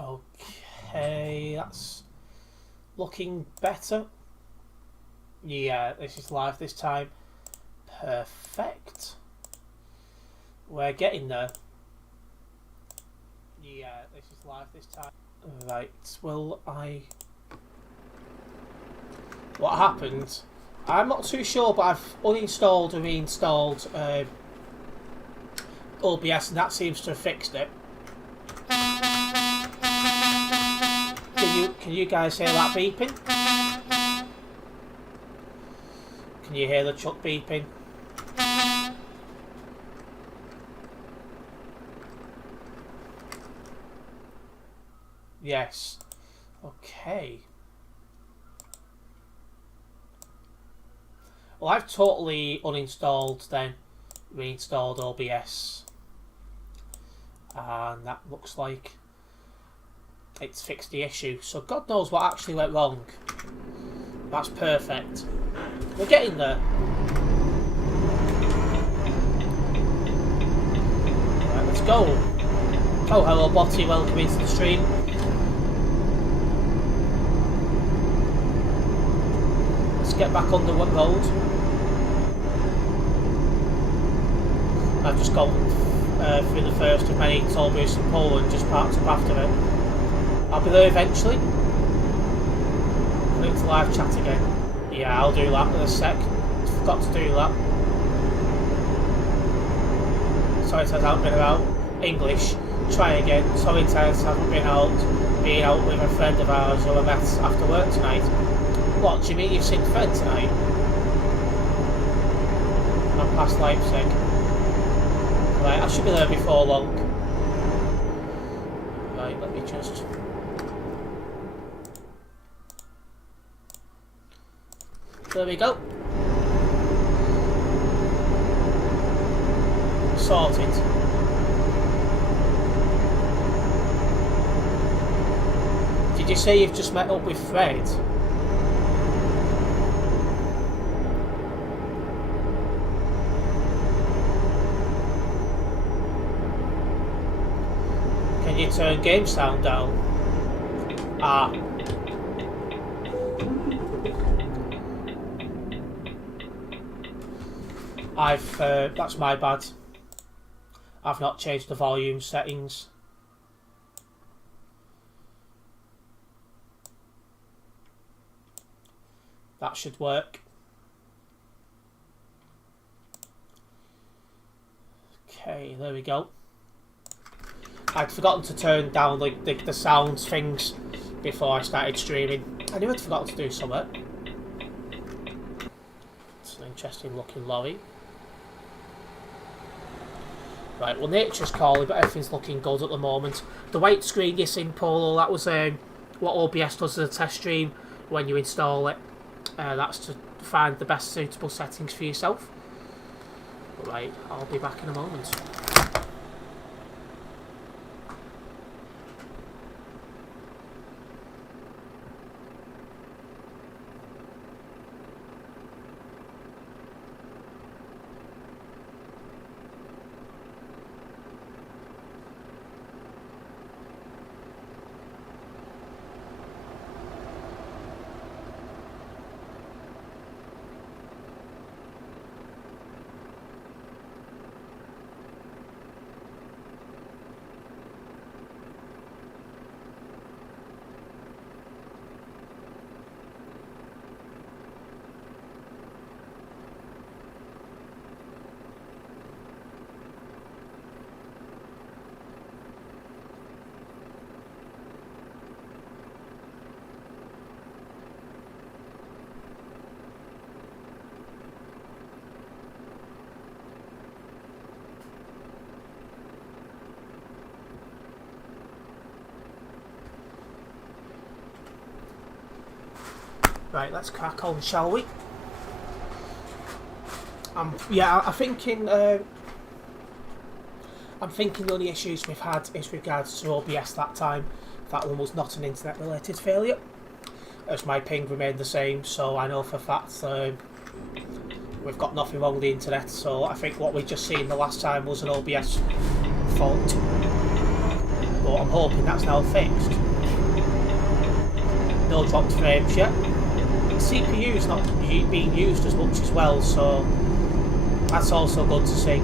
Okay, that's looking better. Yeah, this is live this time. Perfect. We're getting there. Yeah, this is live this time. Right, will I... What happened? I'm not too sure, but I've uninstalled and reinstalled OBS, and that seems to have fixed it. Can you guys hear that beeping? Can you hear the truck beeping? Yes. Okay. Well, I've totally uninstalled then reinstalled OBS, and that looks like it's fixed the issue. So God knows what actually went wrong. That's perfect. We're getting there. Right, let's go. Oh, hello, Botty. Welcome into the stream. Let's get back on the road. I've just gone through the first of many toll booths in Poland, just parked up after it. I'll be there eventually. Put it to live chat again. Yeah, I'll do that in a sec. Forgot to do that. Sorry, Terence, I haven't been out. English. Try again. Sorry, Terence, I haven't been out. Being out with a friend of ours who I met after work tonight. What, do you mean you've seen Fred tonight? I'm past Leipzig. Right, I should be there before long. Right, let me just... There we go. Sorted. Did you say you've just met up with Fred? Can you turn game sound down? Ah. That's my bad. I've not changed the volume settings. That should work. Okay, there we go. I'd forgotten to turn down the sounds things before I started streaming. I knew I'd forgotten to do something. It's an interesting looking lorry. Right, well, nature's calling, but everything's looking good at the moment. The white screen you see in Polo, that was what OBS does as a test stream when you install it. That's to find the best suitable settings for yourself. Right, I'll be back in a moment. Right, let's crack on, shall we? Yeah, I'm thinking the only issues we've had is regards to OBS that time. That one was not an internet-related failure, as my ping remained the same. So I know for a fact we've got nothing wrong with the internet. So I think what we just seen the last time was an OBS fault. but I'm hoping that's now fixed. No dropped frames yet. The CPU is not being used as much as well, so that's also good to see.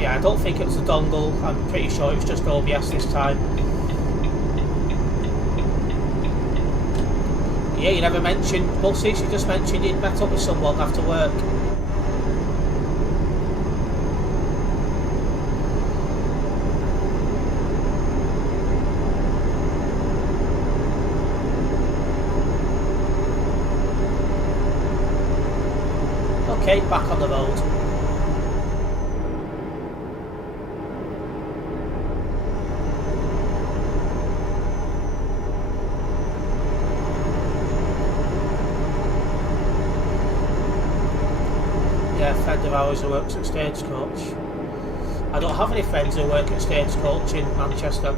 Yeah, I don't think it was a dongle. I'm pretty sure it was just OBS this time. Yeah, you never mentioned buses, you just mentioned you'd met up with someone after work. Okay, back on the road. Yeah, a friend of ours who works at Stagecoach. I don't have any friends who work at Stagecoach in Manchester.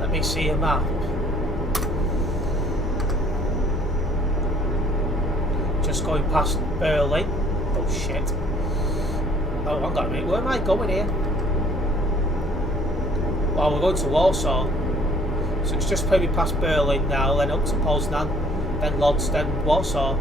Let me see a map. Just going past Burley. Oh shit. Oh, hang on a minute, where am I going here? Well, we're going to Warsaw. So it's just probably past Berlin now, then up to Poznan, then Lodz, then Warsaw.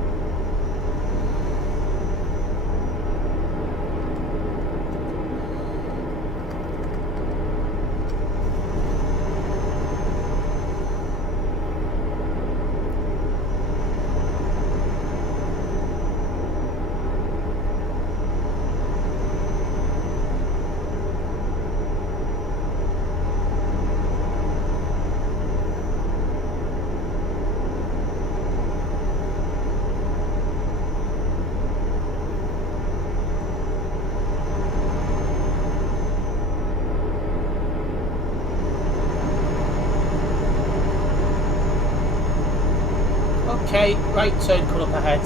Okay, right turn coming up ahead.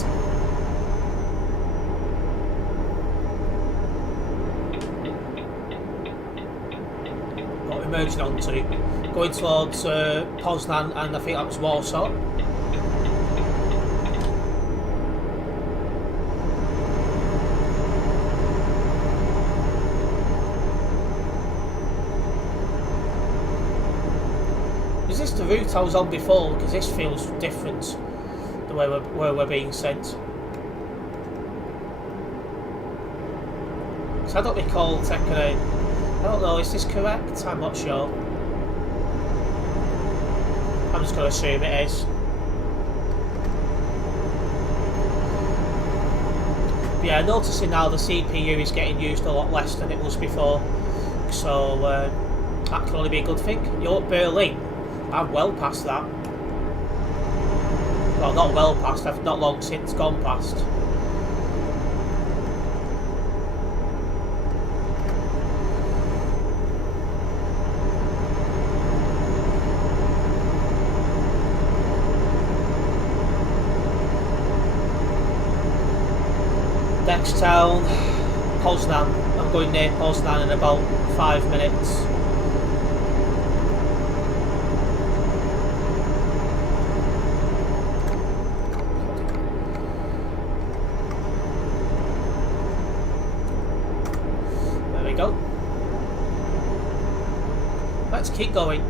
What we're merging onto. Going towards Poznan, and I think that was Warsaw. Is this the route I was on before? Because this feels different. Where we're being sent. So I don't recall taking a... I don't know, is this correct? I'm not sure. I'm just going to assume it is. But yeah, noticing now the CPU is getting used a lot less than it was before. So that can only be a good thing. You're at Berlin. I'm well past that. Well, not well past, I've not long since gone past. Next town, Poznan. I'm going near Poznan in about 5 minutes. Let's keep going.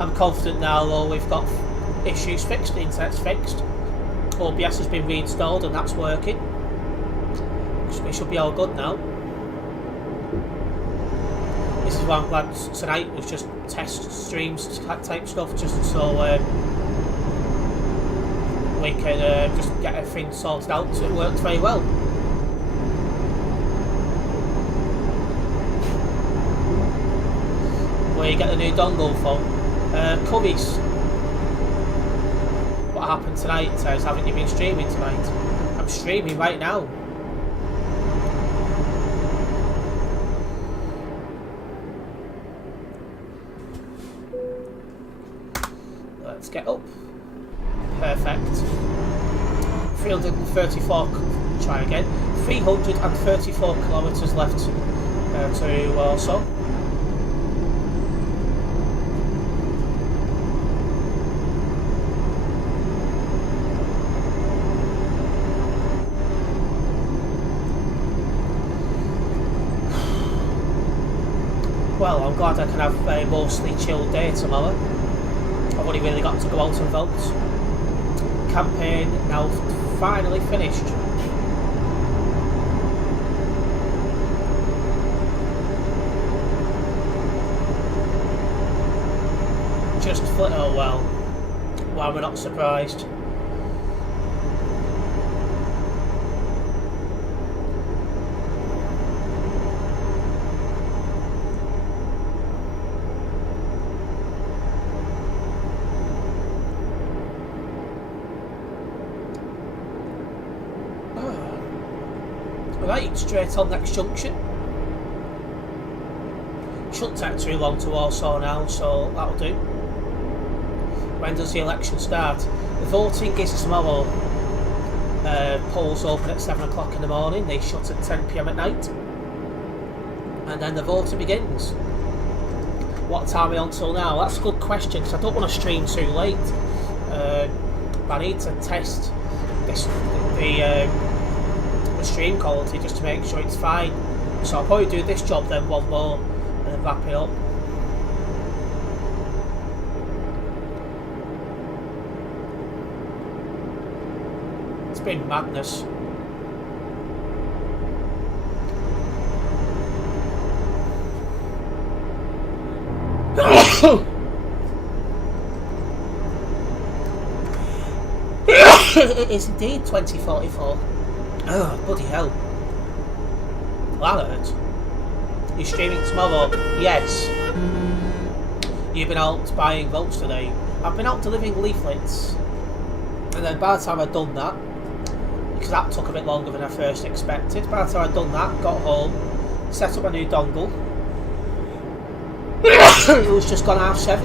I'm confident now though we've got issues fixed, the internet's fixed. OBS has been reinstalled and that's working. So we should be all good now. This is why I'm glad tonight was just test streams type stuff, just so we can just get everything sorted out. So it worked very well. Where you get the new dongle from? Cubbies. What happened tonight, Terence? Haven't you been streaming tonight? I'm streaming right now. Let's get up. Perfect. 334, try again. 334 kilometres left to Warsaw. Well, I'm glad I can have a mostly chilled day tomorrow. I've only really got to go out and vote. Campaign now finally finished. Just oh well. Why we're not surprised. Right, straight on next junction. Shouldn't take too long to Warsaw now, so that'll do. When does the election start? The voting is tomorrow. Polls open at 7 o'clock in the morning, they shut at 10 PM at night. And then the voting begins. What time are we on till now? That's a good question, because I don't want to stream too late. I need to test the stream quality just to make sure it's fine. So I'll probably do this job then one more and then wrap it up. It's been madness. It is indeed 2044. Oh, bloody hell. Well, that hurts. You're streaming tomorrow? Yes. You've been out buying votes today. I've been out delivering leaflets. And then by the time I'd done that, because that took a bit longer than I first expected, by the time I'd done that, got home, set up a new dongle. It was just gone 7:30.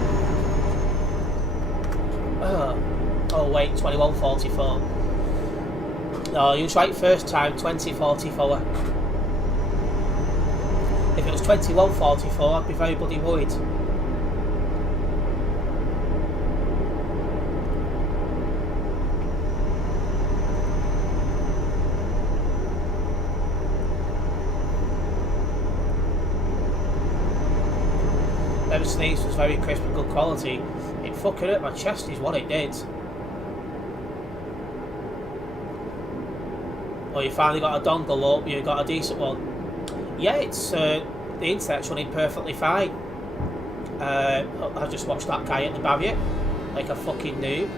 Oh wait, 21:44. No, you was right first time, 20:44. If it was 21:44, I'd be very bloody worried. Them sneeze was very crisp and good quality. It fucking hurt my chest is what it did. Well, you finally got a dongle up, you got a decent one. Yeah, it's the internet's running perfectly fine. I just watched that guy at the barrier like a fucking noob.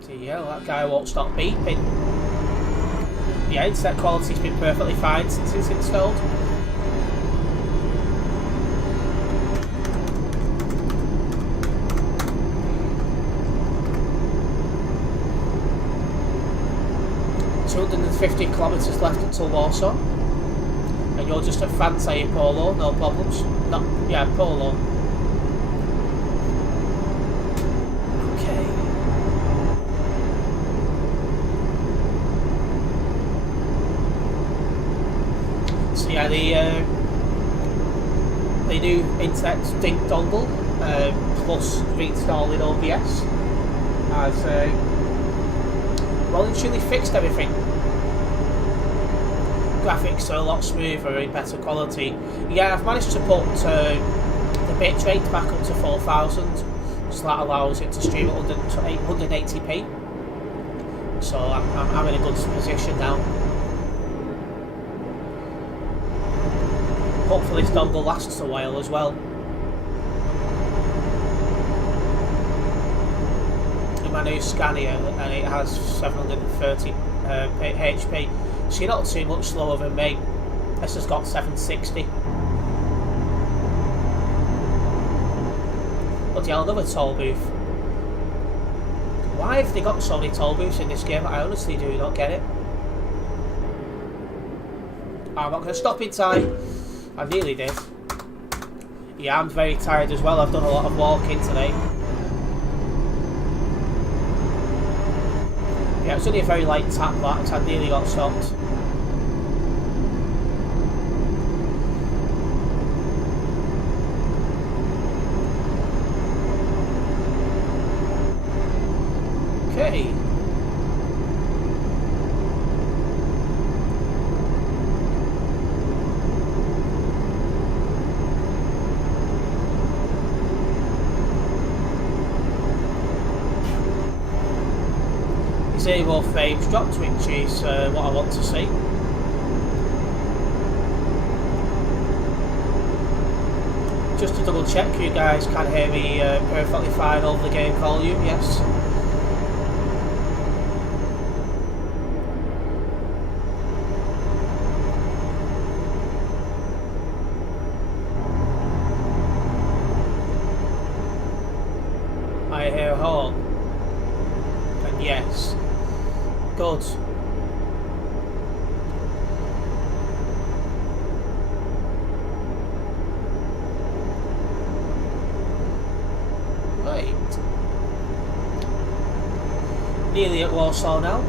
So yeah, that guy won't stop beeping. Yeah, internet quality's been perfectly fine since it's installed. .50 kilometres left until Warsaw, and you're just at France, are you, Polo? No problems. No, yeah, Polo. Okay. So yeah, the new internet dink dongle plus reinstalling OBS has well and truly fixed everything. Graphics are a lot smoother and better quality. Yeah, I've managed to put the bitrate back up to 4000, so that allows it to stream at 180p. So I'm in a good position now. Hopefully this dongle lasts a while as well. In my new Scania, and it has 730 HP. So you're not too much slower than me. This has got 760. But yeah, another toll booth. Why have they got so many toll booths in this game? I honestly do not get it. I'm not going to stop in time. I nearly did. Yeah, I'm very tired as well. I've done a lot of walking today. Yeah, it was only a very light tap that, because I nearly got stopped. Okay. 0 frames dropped, which is what I want to see. Just to double check, you guys can hear me perfectly fine over the game volume, yes? I hear a horn. And yes. Good. Nearly at Warsaw now.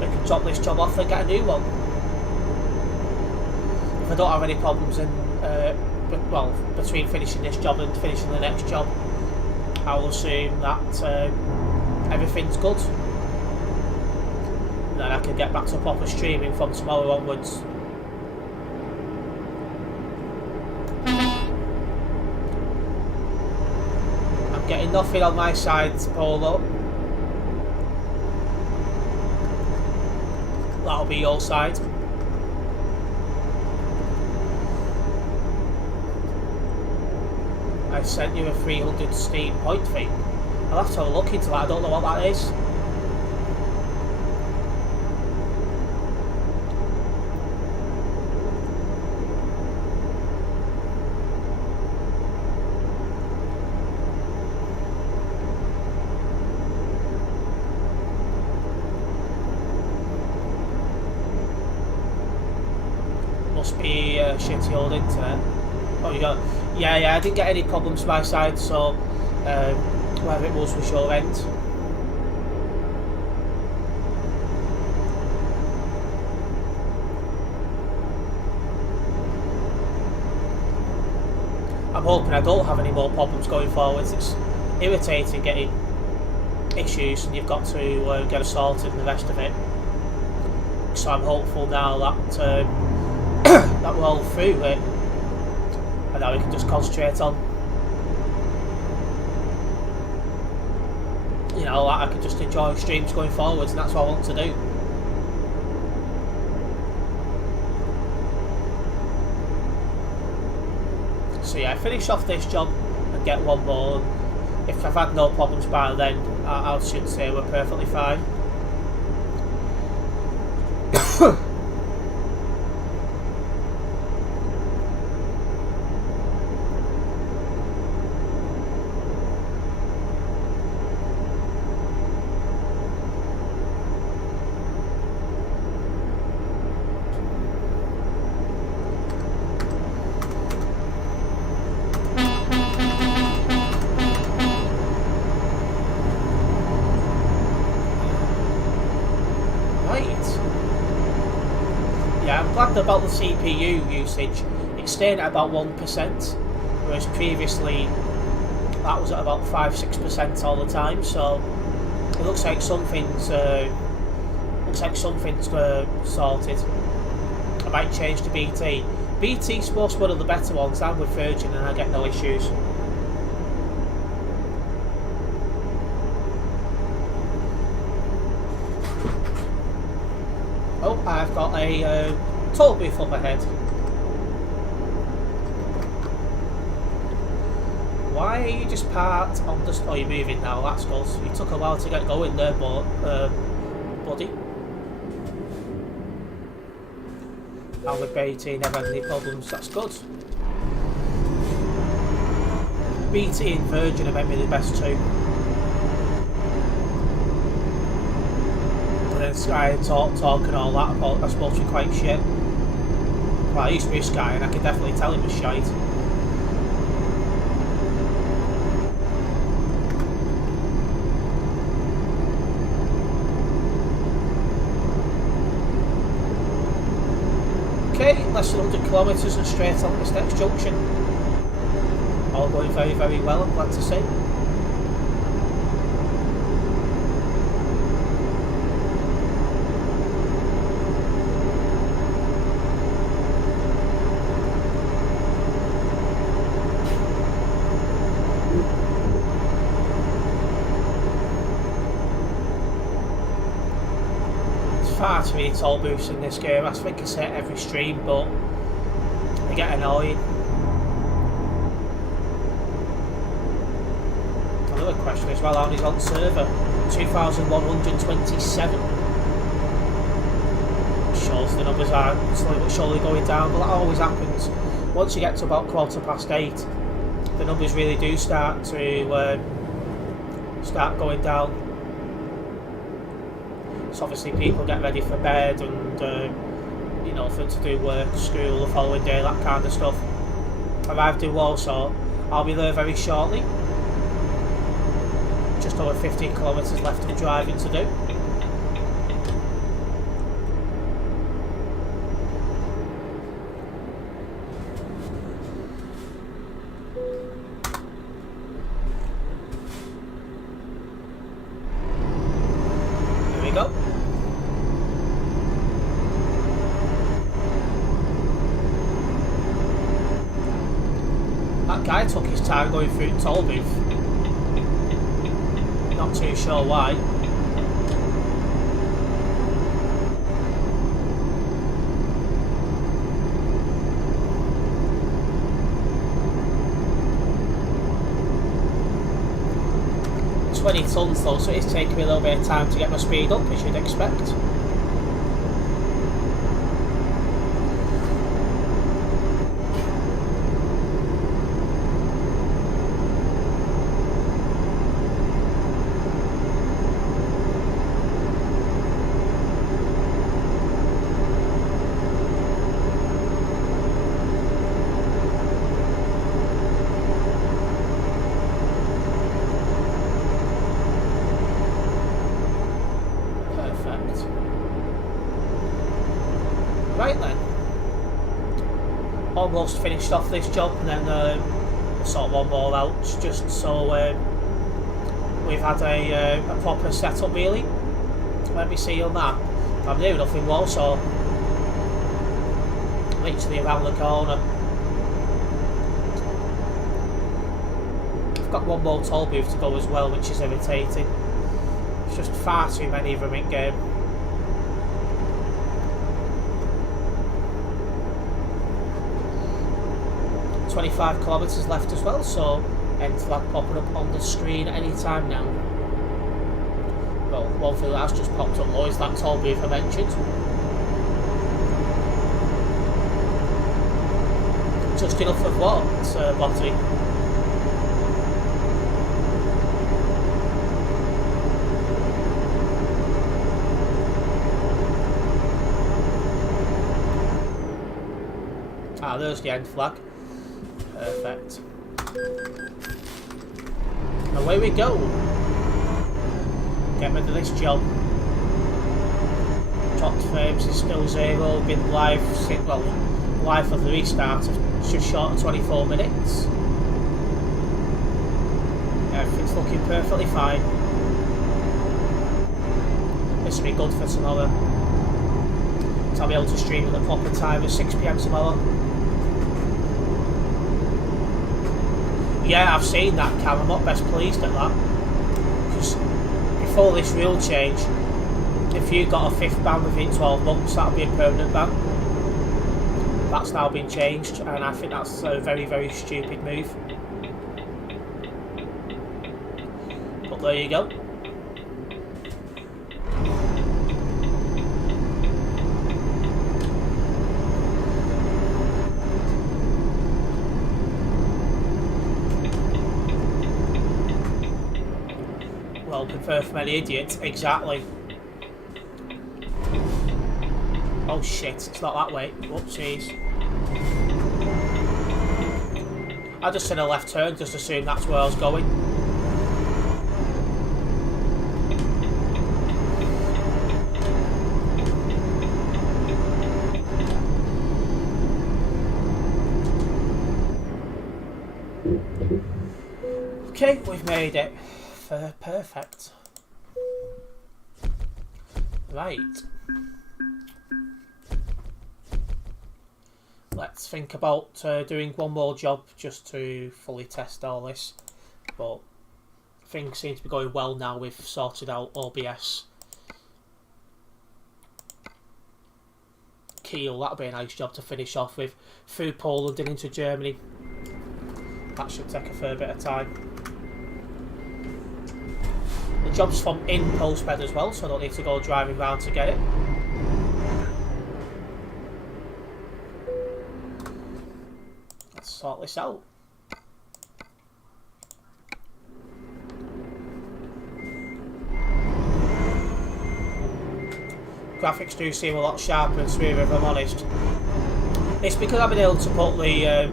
We can drop this job off and get a new one. If I don't have any problems in, between finishing this job and finishing the next job, I will assume that everything's good. And then I can get back to proper streaming from tomorrow onwards. I'm getting nothing on my side, Polo. That'll be your side. I sent you a 300 Steam point thing. I'll have to have a look into that. I don't know what that is. Must be shitty old internet. Oh, you got. Yeah, I didn't get any problems my side, so whatever it was your end. I'm hoping I don't have any more problems going forwards. It's irritating getting issues and you've got to get it sorted and the rest of it. So I'm hopeful now that that we're all through it. And now we can just concentrate on, you know, I can just enjoy streams going forwards, and that's what I want to do. So yeah, finish off this job and get one more. If I've had no problems by then, I should say we're perfectly fine. About the CPU usage, it's staying at about 1%, whereas previously that was at about 5-6% all the time. So it looks like something's sorted. I might change to BT. BT's supposed to be one of the better ones. I'm with Virgin and I get no issues. Oh, I've got a toll booth up ahead. Why are you just parked on the... Oh, you're moving now, that's good. You took a while to get going there, but, buddy. And with BT, never had any problems, that's good. BT and Virgin are maybe the best two. And then Sky talk and all that, that's supposed to be quite shit. Well, I used to be Sky and I can definitely tell it was shite. Okay, less than 100 kilometres and straight on this next junction. All going very, very well, I'm glad to see. far too many toll booths in this game. I think I say it every stream, but they get annoying. Another question as well, how many's on server? 2,127. Shows the numbers are slowly but surely going down, but that always happens. Once you get to about 8:15, the numbers really do start to start going down. So obviously people get ready for bed and you know, for to do work, school the following day, that kind of stuff. Arrived in Warsaw. I'll be there very shortly. Just over 15 kilometres left of driving to do. Here we go. That guy took his time going through the toll booth. Not too sure why. "20 tons though, so it's taking me a little bit of time to get my speed up, as you'd expect." Right then, almost finished off this job, and then sort of one more out, just so we've had a proper setup really. Let me see on that. I'm near enough in Warsaw, literally around the corner. I've got one more toll booth to go as well, which is irritating. It's just far too many of them in game. 25 kilometres left as well, so end flag popping up on the screen anytime now. Well, one thing that has just popped up though is that toll booth I mentioned. Just enough of what, Botty? Ah, there's the end flag. Perfect. Away we go. Get rid of this job. Top frames is still 0. Been live since, well, live for the restart of just short of 24 minutes. Everything's looking perfectly fine. This will be good for tomorrow. So I'll be able to stream at the proper time at 6 PM tomorrow. Yeah, I've seen that, Cam. I'm not best pleased at that. Because before this rule change, if you got a 5th ban within 12 months, that would be a permanent ban. That's now been changed, and I think that's a very, very stupid move. But there you go. Well, prepare for any idiot, exactly. Oh shit, it's not that way. Whoopsies. I just did a left turn, just assumed that's where I was going. Okay, we've made it. Perfect. Right. Let's think about doing one more job just to fully test all this. But things seem to be going well now. We've sorted out OBS. Kiel. That'll be a nice job to finish off with, through Poland and into Germany. That should take a fair bit of time. The job's from in Postmed as well, so I don't need to go driving round to get it. Let's sort this out. Graphics do seem a lot sharper and smoother, if I'm honest. It's because I've been able to put the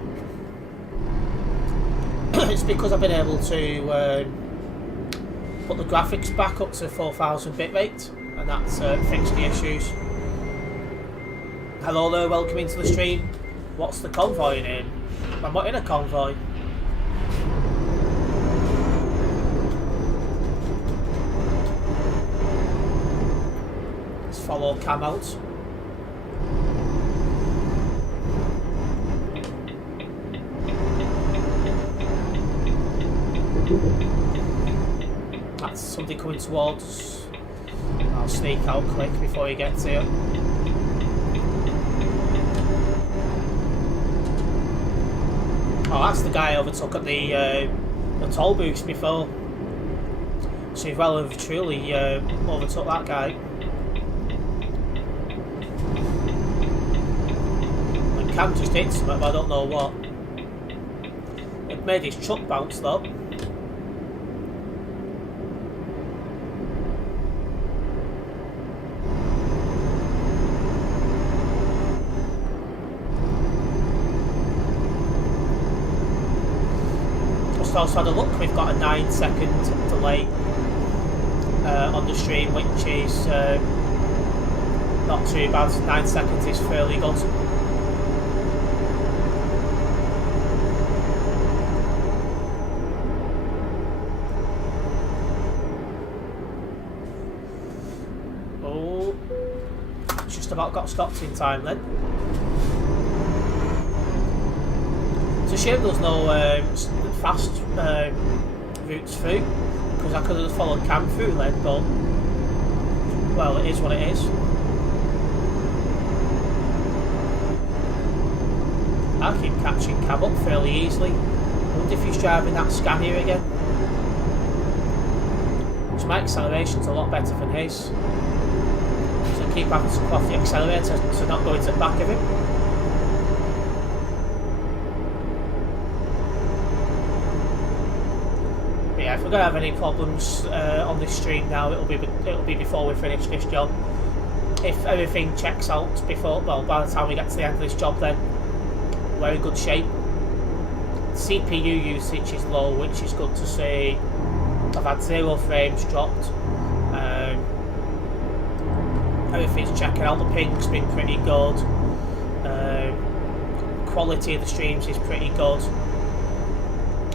it's because I've been able to put the graphics back up to 4000 bitrate, and that's fixed the issues. Hello there, welcome into the stream. What's the convoy name? I'm not in a convoy. Let's follow Cam out. That's somebody coming towards us. I'll sneak out quick before he gets here. Oh, that's the guy I overtook at the toll booths before. So you've well and truly overtook that guy. And Cam just hit something, but I don't know what. It made his truck bounce though. Also had a look, we've got a 9-second delay on the stream, which is not too bad. 9 seconds is fairly good. Oh, just about got stopped in time then. It's a shame there's no fast routes through, because I could have followed Cam through then, but well, it is what it is. I keep catching Cam up fairly easily. I wonder if he's driving that Scania again. So my acceleration's a lot better than his, so I keep having to come off the accelerator to not go into the back of him. If we're going to have any problems on this stream now, it'll be before we finish this job. If everything checks out before, well, by the time we get to the end of this job, then we're in good shape. CPU usage is low, which is good to see. I've had 0 frames dropped. Everything's checking out. The ping's been pretty good. Quality of the streams is pretty good.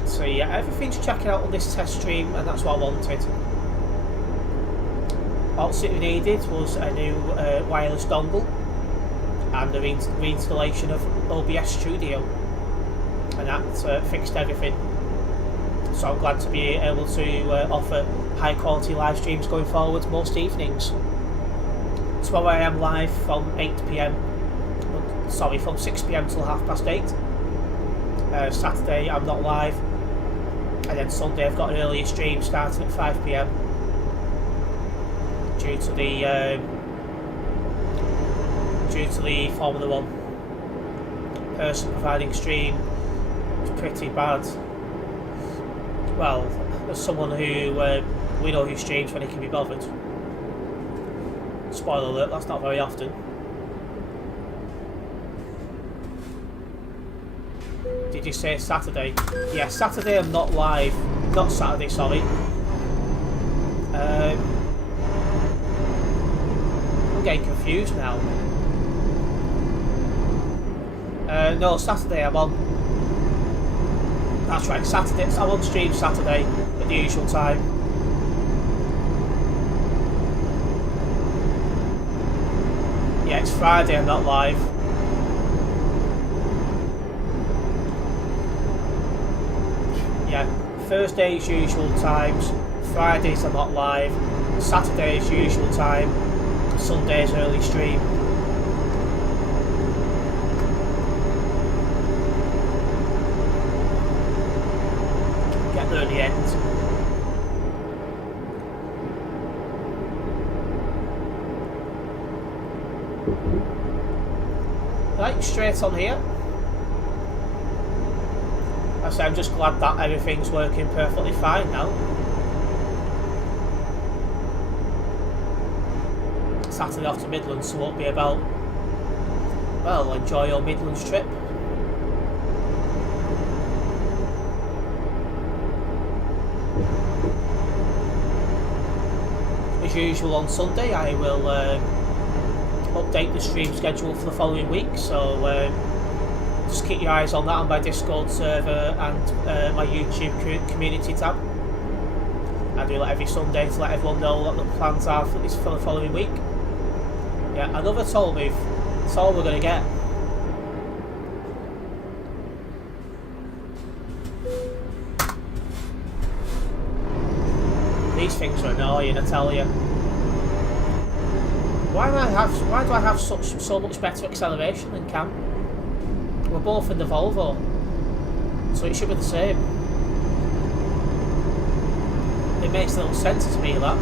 So yeah, everything's checking out on this test stream, and that's what I wanted. All it needed was a new wireless dongle and the reinstallation of OBS Studio, and that fixed everything. So I'm glad to be able to offer high quality live streams going forward most evenings. Tomorrow I am live from 8 PM, sorry, from 6 PM till 8:30. Saturday I'm not live. And then Sunday I've got an earlier stream starting at 5 PM due to the Formula 1 person providing stream. It's pretty bad. Well, there's someone who we know who streams when he can be bothered. Spoiler alert, that's not very often. Did you say Saturday? Yeah, Saturday I'm not live. Not Saturday, sorry. I'm getting confused now. No, Saturday I'm on. That's right, Saturday. I'm on stream Saturday at the usual time. Yeah, it's Friday I'm not live. Yeah, Thursdays usual times, Fridays I'm not live, Saturdays usual time, Sundays early stream. get there in the end. Right, straight on here. I say I'm just glad that everything's working perfectly fine now. Saturday off to Midlands, so won't be about, well, enjoy your Midlands trip. As usual on Sunday I will update the stream schedule for the following week, so just keep your eyes on that on my Discord server and my YouTube community tab. I do that every Sunday to let everyone know what the plans are for the following week. Yeah, another toll move. That's all we're going to get. These things are annoying, I tell you. Why do I have so much better acceleration than Cam? We're both in the Volvo, so it should be the same. It makes little sense to me, that.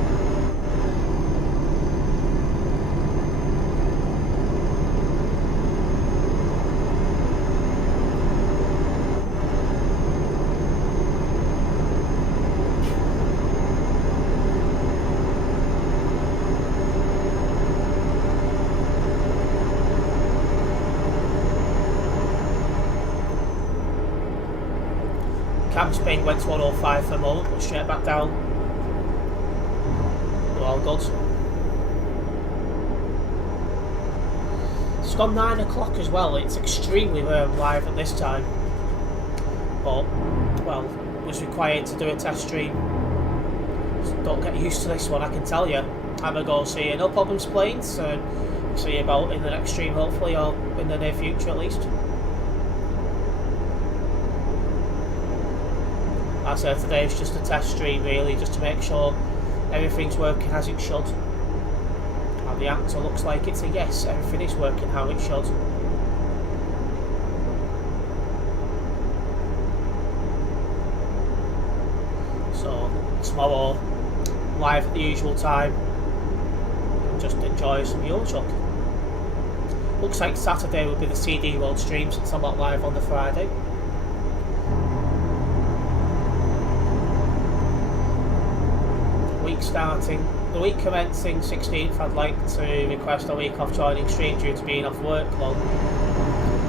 Cam's ping went to 105 for a moment, but straight back down. We're all good. It's gone 9 o'clock as well. It's extremely live at this time. But, well, was required to do a test stream. So don't get used to this one, I can tell you. I'm going to go see you. No Problems Planes. See you about in the next stream, hopefully, or in the near future at least. As I said, today it's just a test stream really, just to make sure everything's working as it should. And the answer looks like it's a yes, everything is working how it should. So, tomorrow, live at the usual time, just enjoy some Eurochuck. Looks like Saturday will be the CD World stream since I'm not live on the Friday. The week commencing 16th, I'd like to request a week off joining stream due to being off work long.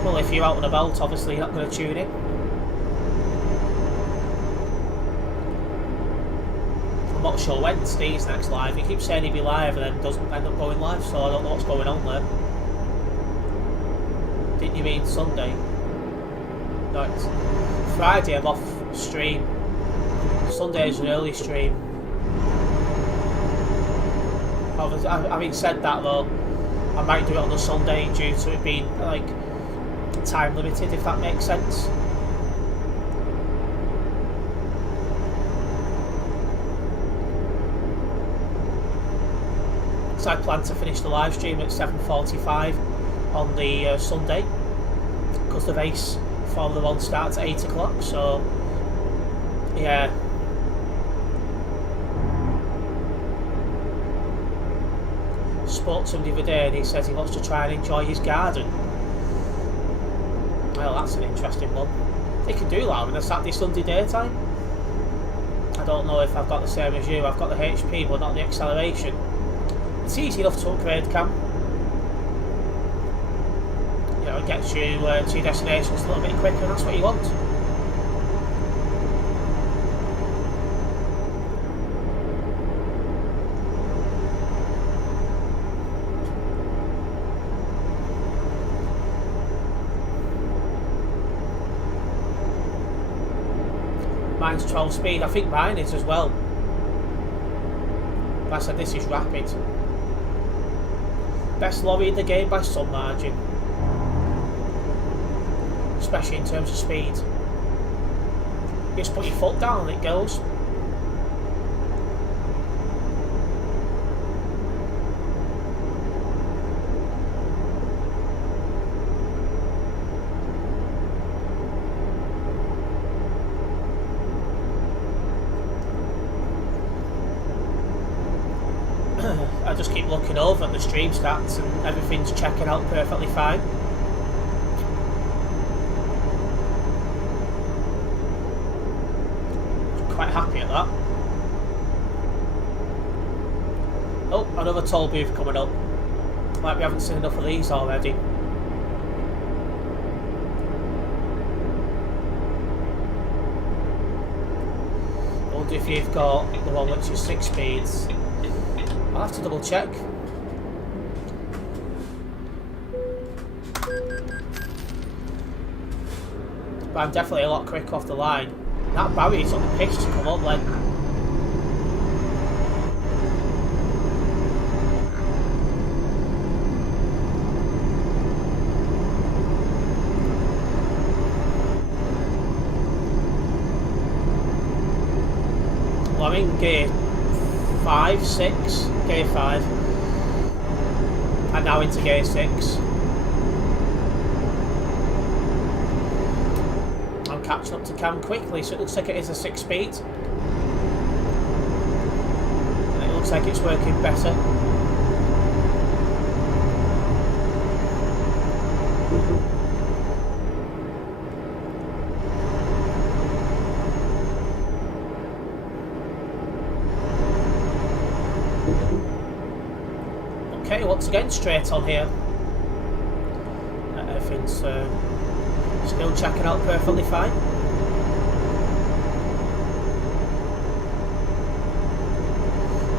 Well, if you're out and about, obviously you're not going to tune in. I'm not sure when Steve's next live. He keeps saying he'll be live and then doesn't end up going live, so I don't know what's going on there. Didn't you mean Sunday? No, it's Friday I'm off stream. Sunday is an early stream. Having said that though, I might do it on a Sunday due to it being like time limited, if that makes sense. So I plan to finish the live stream at 7:45 on the Sunday, because the race Formula 1 starts at 8 o'clock, so yeah. Spoke to him the other day and he says he wants to try and enjoy his garden. Well, that's an interesting one. He can do that on a Saturday, Sunday daytime. I don't know if I've got the same as you. I've got the HP but not the acceleration. It's easy enough to upgrade, Cam. You know, it gets you to your destinations a little bit quicker, and that's what you want. Mine's 12 speed, I think mine is as well. Like I said, this is rapid. Best lorry in the game by some margin. Especially in terms of speed. You just put your foot down and it goes. I just keep looking over at the stream stats and everything's checking out perfectly fine. Quite happy at that. Oh, another toll booth coming up. Like we haven't seen enough of these already. I wonder if you've got the one which is 6 speeds. I'll have to double check. But I'm definitely a lot quicker off the line. That barrier took the pitch to come up then. Well, I'm in gear 5, 6, gear 5. And now into gear 6. I'm catching up to Cam quickly, so it looks like it is a 6 speed. And it looks like it's working better. Okay, once again, straight on here. Everything's still checking out perfectly fine.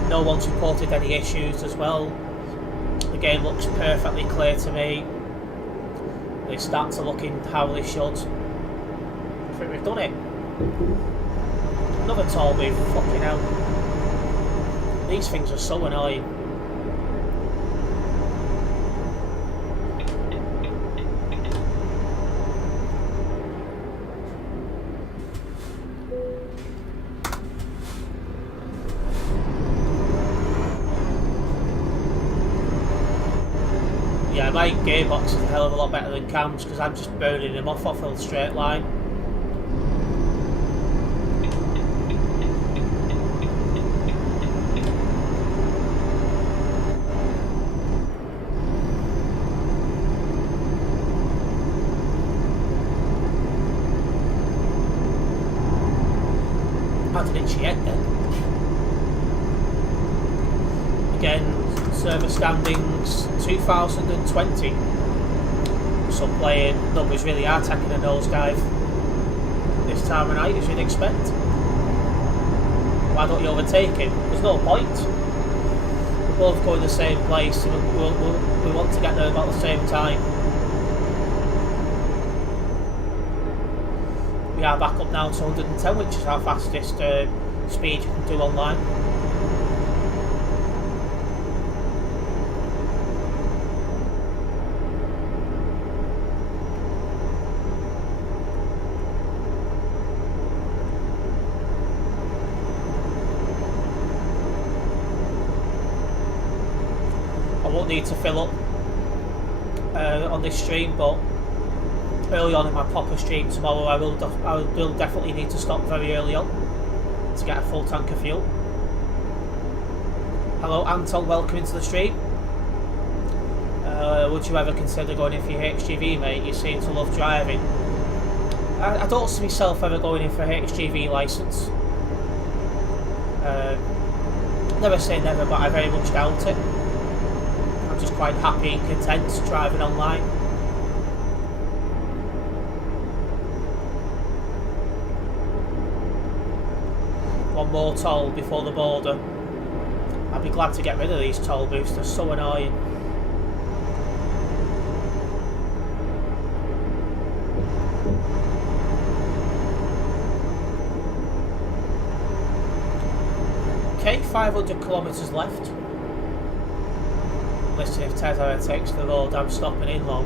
No one's reported any issues as well. The game looks perfectly clear to me. The stats are looking how they should. I think we've done it. Another toll booth, fucking hell. These things are so annoying. Yeah, my gearbox is a hell of a lot better than Cam's because I'm just burning him off a straight line. How did it yet then? Again, server standings 2020. Some playing numbers really are taking a nosedive this time of night, as you'd expect. Why don't you overtake him? There's no point. We're both going the same place, and we want to get there about the same time. We are back up now to 110, which is our fastest speed you can do online. I won't need to fill up on this stream, but early on in my proper stream tomorrow I will definitely need to stop very early on to get a full tank of fuel. Hello Anton, welcome into the stream. Would you ever consider going in for your HGV, mate? You seem to love driving. I don't see myself ever going in for a HGV licence. Never say never, but I very much doubt it. I'm just quite happy and content driving online. One more toll before the border. I'd be glad to get rid of these toll booths, they're so annoying. Okay, 500 kilometres left. Listen, if Ted takes the road, I'm stopping in long.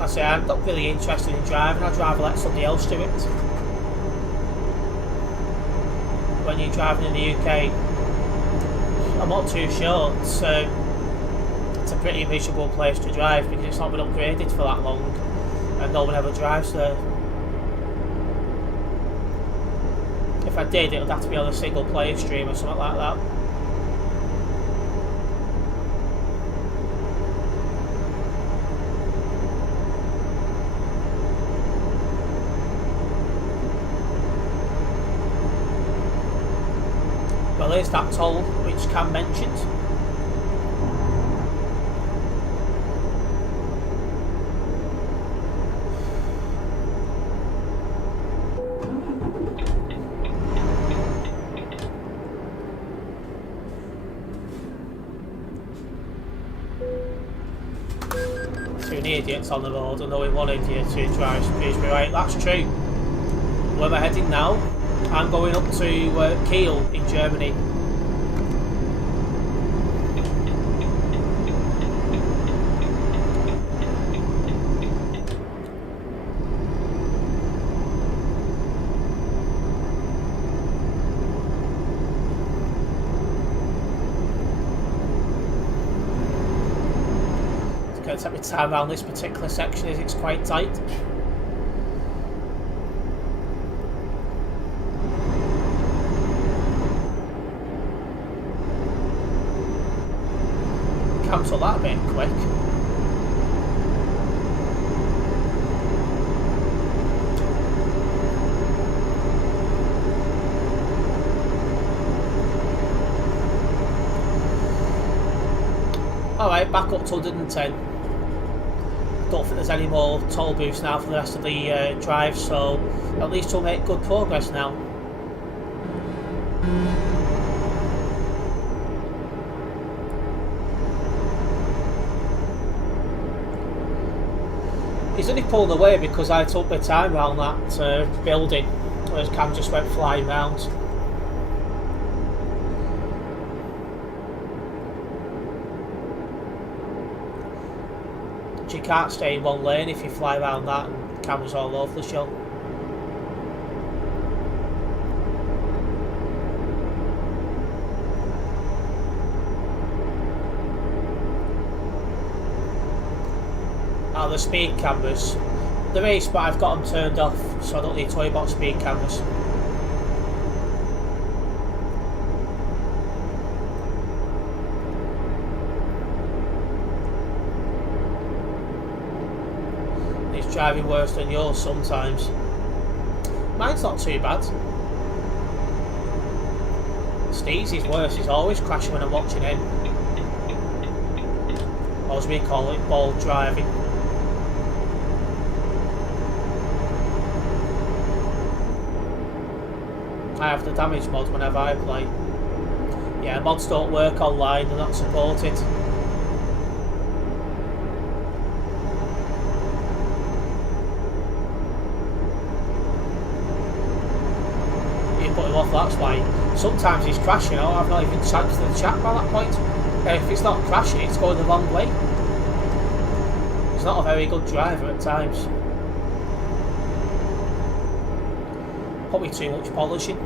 I say I'm not really interested in driving, I'd rather let somebody else do it. When you're driving in the UK, I'm not too sure. It's a pretty miserable place to drive because it's not been upgraded for that long and no one ever drives there. If I did, it would have to be on a single player stream or something like that. where's that toll which Cam mentioned? Too many idiots on the road and only one idiot who drives me right. That's true. Where am I heading now? I'm going up to Kiel in Germany. It's going to take me time around this particular section as it's quite tight. Cancel that a bit quick. Alright, back up to 110. Don't think there's any more toll booths now for the rest of the drive, so at least we'll make good progress now. He's only pulled away because I took my time around that building, whereas Cam just went flying round. You can't stay in one lane if you fly around that, and Cam's all over the show. The speed cameras. There is, but I've got them turned off, so I don't need to worry about speed cameras. He's driving worse than yours sometimes. Mine's not too bad. Steve's is worse, he's always crashing when I'm watching him. Or as we call it, ball driving. I have the damage mod whenever I play. Yeah, mods don't work online, they're not supported. You put him off, that's why. Sometimes he's crashing, I've not even checked the chat by that point. If it's not crashing, it's going the wrong way. He's not a very good driver at times. Probably too much polishing.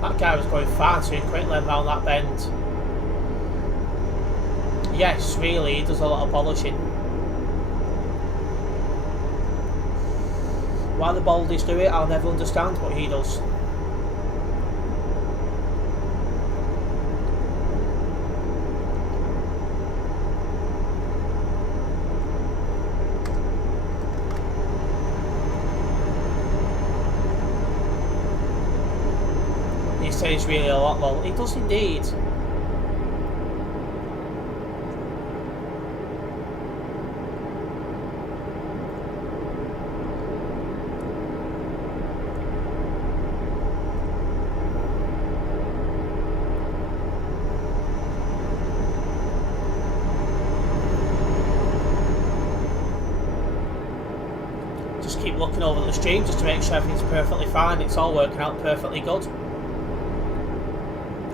That guy was going far too quickly around that bend. Yes, really, he does a lot of polishing. Why the Baldies do it, I'll never understand, but he does. He says really a lot, well, he does indeed. Keep looking over the stream just to make sure everything's perfectly fine. It's all working out perfectly good.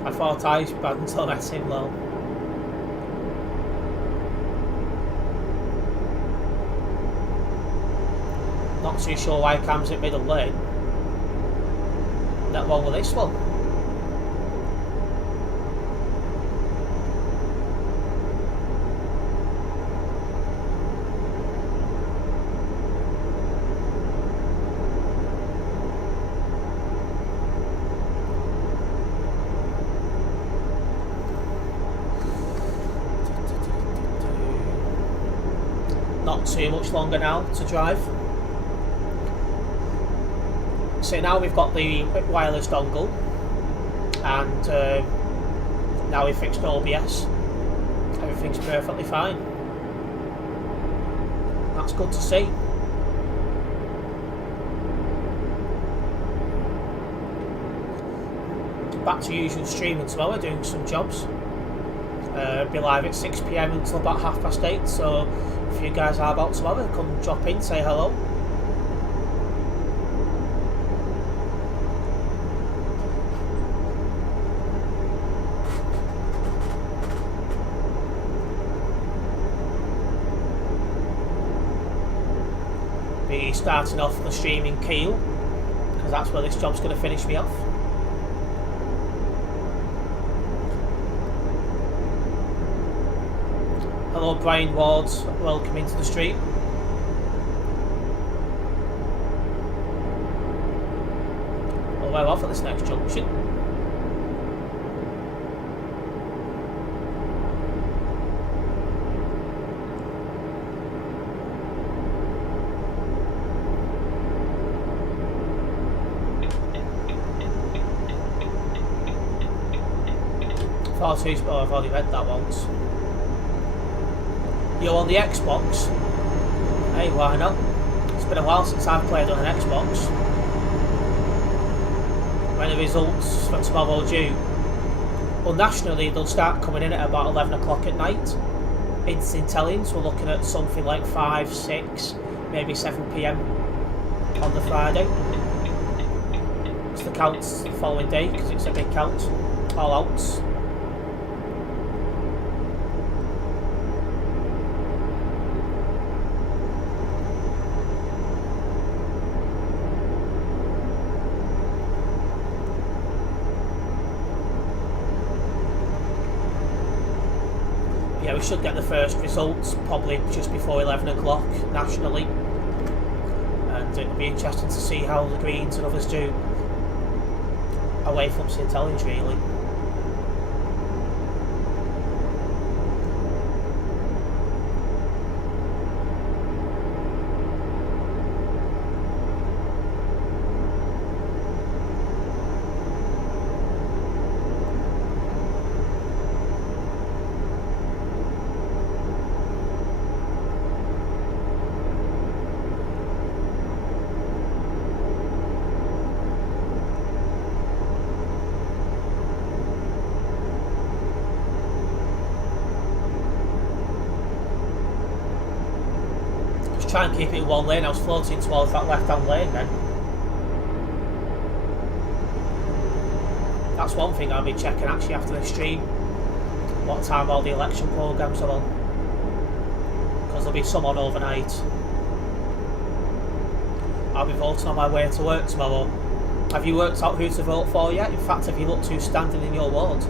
I thought I was bad until I met him though. Not too sure why Cam's at middle lane. That one with this one. not too much longer now to drive. So now we've got the wireless dongle, and now we've fixed OBS. Everything's perfectly fine. That's good to see. Back to usual streaming tomorrow, doing some jobs. Be live at 6 PM until about 8:30, so if you guys are about tomorrow, come drop in, say hello. Be starting off the streaming Kiel, because that's where this job's going to finish me off. Hello Brian Ward, welcome into the stream. Well, we're off at this next junction. Oh, I've already read that once. You're on the Xbox? Hey, why not? It's been a while since I've played on an Xbox. When the results for tomorrow are due? Well, nationally they'll start coming in at about 11 o'clock at night. Instant tellings, we're looking at something like 5, 6, maybe 7 PM on the Friday. It's the counts the following day because it's a big count. All outs. Yeah, we should get the first results probably just before 11 o'clock nationally, and it'll be interesting to see how the Greens and others do away from St Helens really. Try and keep it in one lane. I was floating towards that left hand lane then. That's one thing I'll be checking actually after the stream, what time all the election programmes are on, because there'll be some on overnight. I'll be voting on my way to work tomorrow. Have you worked out who to vote for yet? In fact, have you looked who's standing in your ward?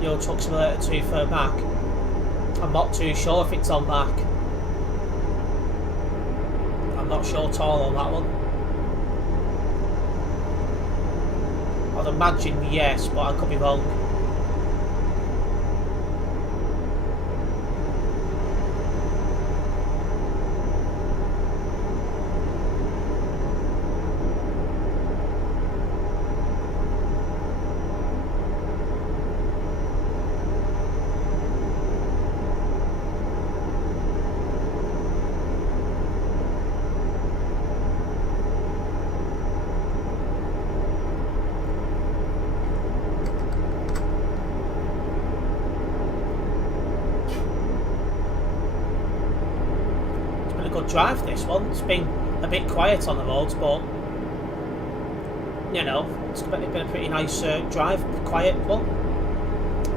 Your Truck Simulator 2 for Mac. I'm not too sure if it's on Mac. I'm not sure at all on that one. I'd imagine yes, but I could be wrong. Drive this one. It's been a bit quiet on the roads, but you know, it's been a pretty nice drive, quiet one.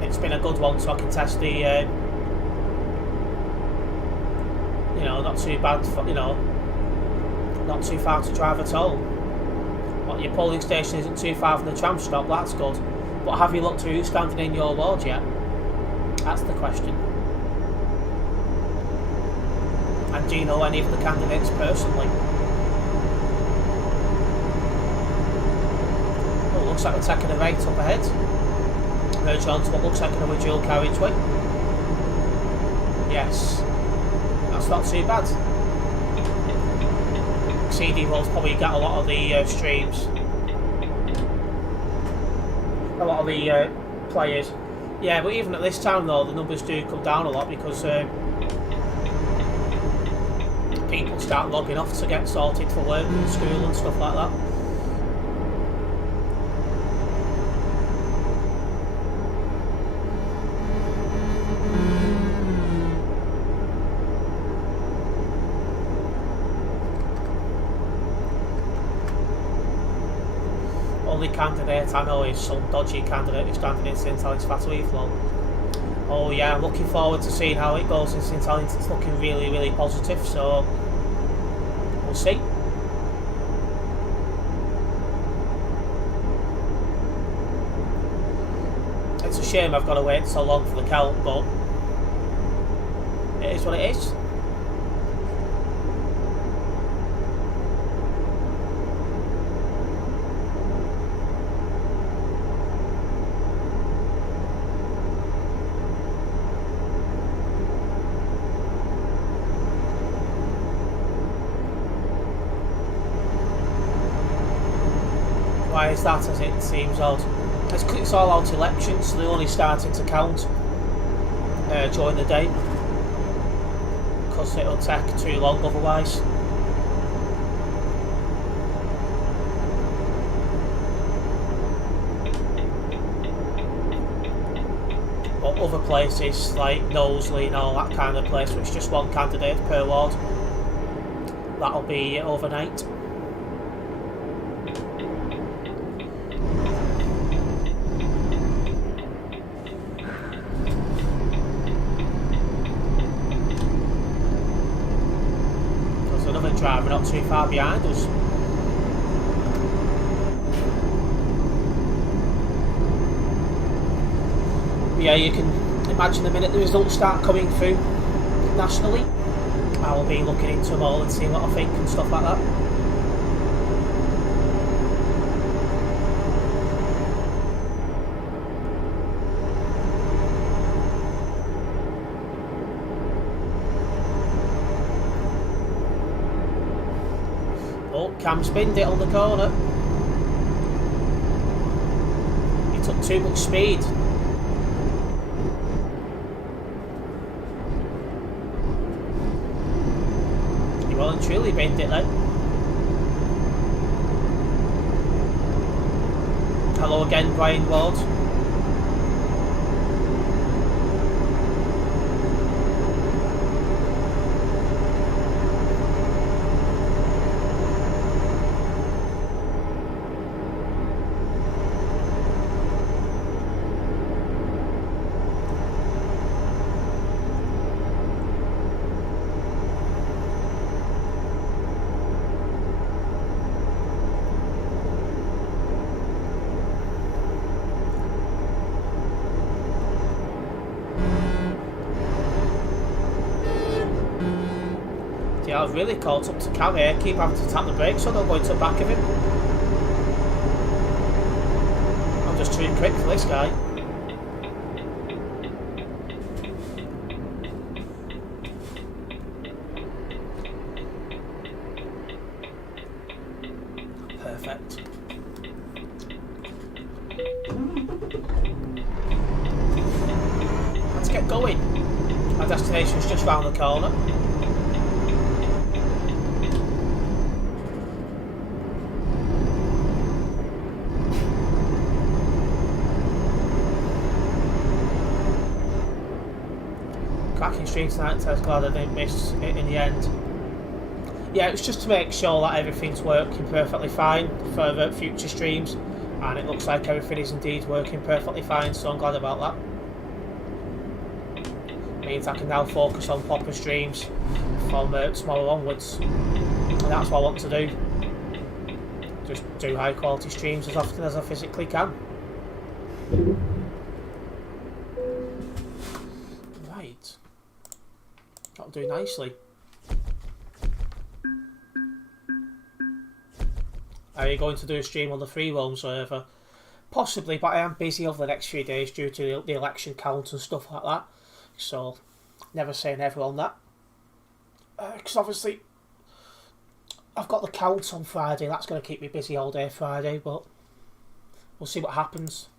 It's been a good one, so I can test the not too bad, not too far to drive at all. But your polling station isn't too far from the tram stop, that's good. But have you looked at who's standing in your ward yet? That's the question. And do you know any of the candidates personally? Oh, looks like we're taking a right up ahead. Merge onto what looks like another dual carriageway. Yes. That's not too bad. CD Roll's probably got a lot of the streams. A lot of the players. Yeah, but even at this time though, the numbers do come down a lot because people start logging off to get sorted for work and school and stuff like that. Only candidate I know is some dodgy candidate who's standing in St Helens Fatui flow. Oh yeah, I'm looking forward to seeing how it goes in St Helens. It's looking really, really positive, so we'll see. It's a shame I've got to wait so long for the count, but it is what it is. Why is that, as it seems odd? It's all out elections, so they're only starting to count during the day because it'll take too long otherwise. But other places like Knowsley and all that kind of place, which is just one candidate per ward, that'll be overnight. Driver not too far behind us. Yeah, you can imagine the minute the results start coming through nationally, I will be looking into them all and seeing what I think and stuff like that. Cam spinned it on the corner. He took too much speed. He well and truly binned it then. Hello again, Brian Ward. Yeah, I was really caught up to Cam here. Keep having to tap the brakes so I don't go into the back of him. I'm just too quick for this guy. Perfect. Let's get going. Our destination's just round the corner. Cracking stream tonight, so I was glad I didn't miss it in the end. Yeah, it was just to make sure that everything's working perfectly fine for future streams, and it looks like everything is indeed working perfectly fine, so I'm glad about that. means I can now focus on proper streams from tomorrow onwards, and that's what I want to do. Just do high quality streams as often as I physically can. Right, that'll do nicely. Are you going to do a stream on the free roam server? Possibly, but I am busy over the next few days due to the election count and stuff like that. So, never say never on that. Because obviously, I've got the count on Friday. That's going to keep me busy all day Friday, but we'll see what happens.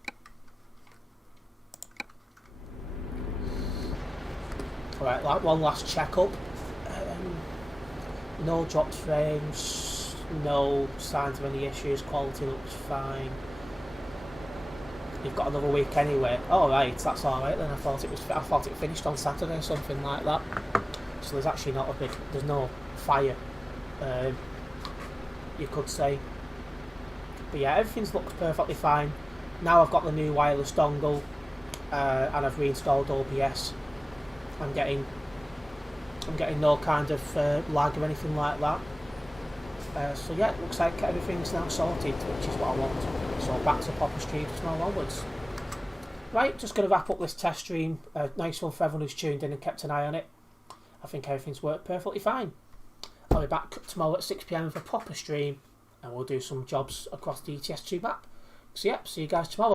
Alright, like one last check-up. No dropped frames, no signs of any issues, quality looks fine. You've got another week anyway. Oh right, that's alright then. I thought it finished on Saturday or something like that. So there's actually not a big, there's no fire, you could say. But yeah, everything's looked perfectly fine. Now I've got the new wireless dongle, and I've reinstalled OBS. I'm getting no kind of lag or anything like that. So yeah, it looks like everything's now sorted, which is what I want. So back to proper streams tomorrow onwards. Right, just going to wrap up this test stream. Nice one for everyone who's tuned in and kept an eye on it. I think everything's worked perfectly fine. I'll be back tomorrow at 6 PM for a proper stream, and we'll do some jobs across the ETS2 map. So yeah, see you guys tomorrow.